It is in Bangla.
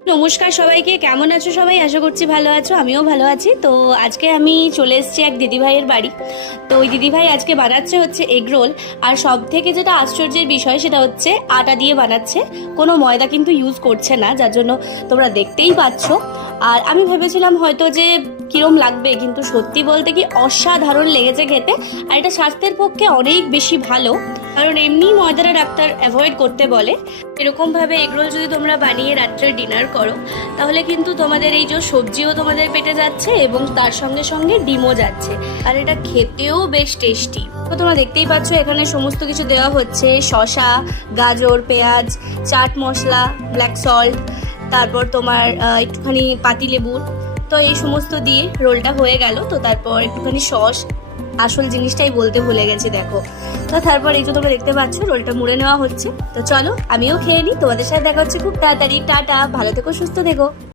নমস্কার সবাইকে, কেমন আছো সবাই? আশা করছি ভালো আছো, আমিও ভালো আছি। তো আজকে আমি চলে এসেছি এক দিদিভাইয়ের বাড়ি। তো ওই দিদিভাই আজকে বানাচ্ছে হচ্ছে এগ রোল। আর সব থেকে যেটা আশ্চর্যের বিষয় সেটা হচ্ছে আটা দিয়ে বানাচ্ছে, কোনো ময়দা কিন্তু ইউজ করছে না, যার জন্য তোমরা দেখতেই পাচ্ছ। আর আমি ভেবেছিলাম হয়তো যে কিরম লাগবে, কিন্তু সত্যি বলতে কি অসাধারণ লেগেছে খেতে। আর এটা স্বাস্থ্যের পক্ষে অনেক বেশি ভালো, কারণ এমনি ময়দাটা ডাক্তার অ্যাভয়েড করতে বলে। এরকমভাবে এগরোল যদি তোমরা বানিয়ে রাত্রে ডিনার করো, তাহলে কিন্তু তোমাদের এই যে সবজিও তোমাদের পেটে যাচ্ছে এবং তার সঙ্গে সঙ্গে ডিমও যাচ্ছে। আর এটা খেতেও বেশ টেস্টি। তো তোমরা দেখতেই পাচ্ছ এখানে সমস্ত কিছু দেওয়া হচ্ছে, শসা, গাজর, পেঁয়াজ, চাট মশলা, ব্ল্যাক সল্ট, তারপর তোমার একটুখানি পাতিলেবু। তো এই সমস্ত দিয়ে রোলটা হয়ে গেল। তো তারপর একটুখানি সস, আসল জিনিসটাই বলতে ভুলে গেছি, দেখো। তো তারপর এই যে তোমরা দেখতে পাচ্ছ রোলটা মুড়ে নেওয়া হচ্ছে। তো চলো আমিও খেয়ে নিই, তোমাদের সাথে দেখা হচ্ছে খুব তাড়াতাড়ি। টাটা, ভালো থেকো, সুস্থ থেকো।